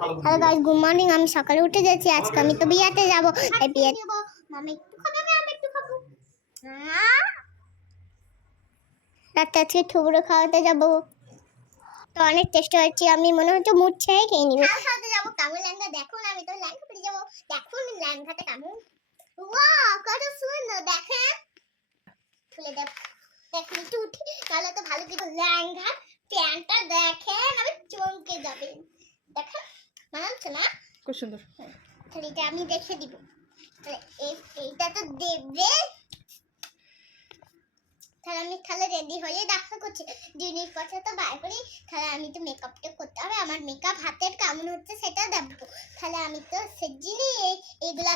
Hello guys, good morning. আমি সকালে উঠে যাচ্ছি। আজকে আমি তো বিয়েতে যাব। তাই বিয়ে মামা একটু খাবে, আমি একটু খাবো। রাতে আজকে ঠুবুরো খাওয়াতে যাব। তো অনেক চেষ্টা হচ্ছে, আমি মনে হচ্ছে মুড ছেড়ে খেয়ে নিব। খাওয়াতে যাব। কেমন লেহেঙ্গা দেখুন, আমি তো লেহেঙ্গা পরে যাব। দেখুন লেহেঙ্গাটা কেমন। ওয়াও, কত সুন্দর। দেখেন, খুলে দেখ। দেখুন একটু উঠি, তাহলে তো ভালো করে লেহেঙ্গা প্যান্টটা দেখেন, আমি চমকে যাবেন। দেখেন মানাচ্ছে না? খুব সুন্দর। তাহলে এটা আমি দেখে দিব। এইটা তো দেবে। তাহলে রেডি হয়ে দেখা করছি। জিনিসপত্র তো বার করি। তাহলে আমি তো মেকআপটা করতে হবে। আমার মেকআপ হাতের কেমন হচ্ছে সেটা দেখবো। তাহলে আমি তো সেজিনি এইগুলা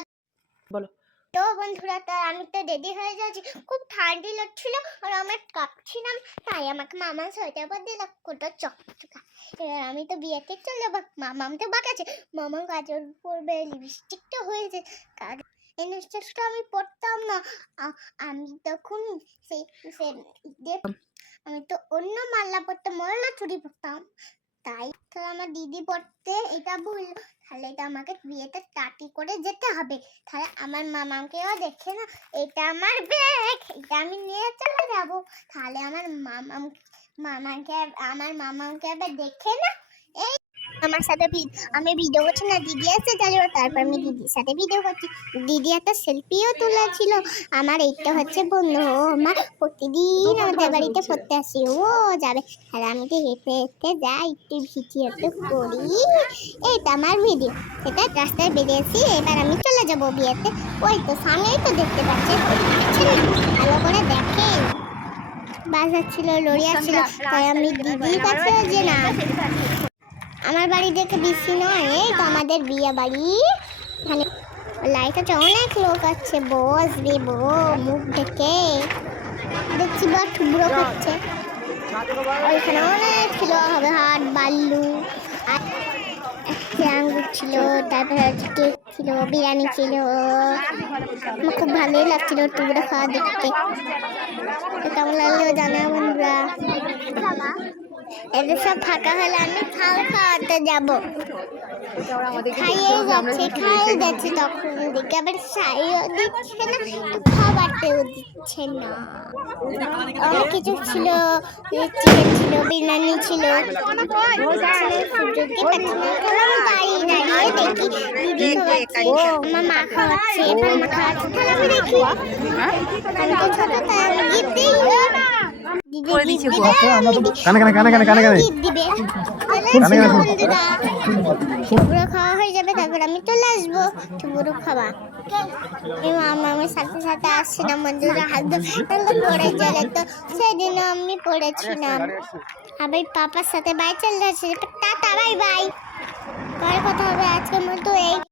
বলো। তো বন্ধুরা, আমি তো রেডি হয়ে যাচ্ছি। খুব ঠান্ডা লাগছিল আর আমি কাঁপছিলাম, তাই আমাকে মামা সোয়েটার পর দিল কোটা চকচকা। এবার আমি তো বিয়েতে চলে যাবো। মামাম তো বাঁকাচ্ছে, মামা কাজল পরবে, লিপস্টিকটা হয়েছে। এই লিপস্টিকটা আমি পরতাম না। আমি তখন আমি তো অন্য মাল্লা পরতাম, মাল্লা চুরি পরতাম। তাই তো আমার দিদি পড়তে এটা ভুল। তাহলে এটা আমাকে বিয়েতে টাটি করে যেতে হবে। তাহলে আমার মামাকেও দেখে না, এটা আমার ব্যাগ, এটা আমি নিয়ে চলে যাব। তাহলে আমার মামাকে আবার দেখে না। এই আমার সাথে আমি ভিডিও করছি না, দিদি আসছে চালিয়ে, তারপর আমি দিদির সাথে ভিডিও করছি। দিদি একটা সেলফিও তুলেছিল। আমার এইটা হচ্ছে বন্ধু, আমার প্রতিদিন আমাদের বাড়িতে পড়তে আসি। ও যাবে, আর আমি তো হেঁটে হেঁটে যাই, একটু ভিডিওতে করি। এইটা আমার ভিডিও, সেটা রাস্তায় বেরিয়েছি। এবার আমি চলে যাব বিয়েতে। ওই তো সামনেই তো দেখতে পাচ্ছেন, ভালো করে দেখেন। বাস আসছিল, লরি আসছিল, তাই আমি দিদির কাছে যে না, আমার বাড়ি দেখে বেশি নয়, এই তো আমাদের বিয়ে বাড়ি। মানে লাইট আছে, অনেক লোক আছে। বসবে মুখ দেখে দেখছি বা ঠুবড়ো খাচ্ছে। ওইখানে অনেক ছিল, হবে হাট বাল্লু আর আঙ্গুর ছিল, তারপরে কেক ছিল, বিরিয়ানি ছিল। আমার খুব ভালোই লাগছিল টুকরো খাওয়া দেখতে। কেমন লাগলো জানা বন্ধুরা। এদের সব ফাঁকা হলে আমি খাওয়াতে যাবো। খাইয়ে যাচ্ছে তখন দেখে আবার সাইও দিচ্ছে না, খাবারতেও দিচ্ছে না। অনেক কিছু ছিল, চিকেন ছিল, বিরিয়ানি ছিল। দাঁড়িয়ে দেখি দিদি খাওয়াচ্ছে, আমার মা খাওয়াচ্ছে, আমি খাওয়াচ্ছি। আমি দেখি আমি তো ছোট, তাই আমি গিফট দিই। খাওয়া হয়ে যাবে, তারপর আমি চলে আসবো ঠুবুরো খাওয়া। আমার সাথে সাথে আসছে না বন্ধুরা, হাত পড়ে গেলে তো সেদিনও আমি পড়েছিলাম। আবার পাপার সাথে বাই চলে আসছে। Tata, bye bye. পরে কথা হবে। আজকের মতো এই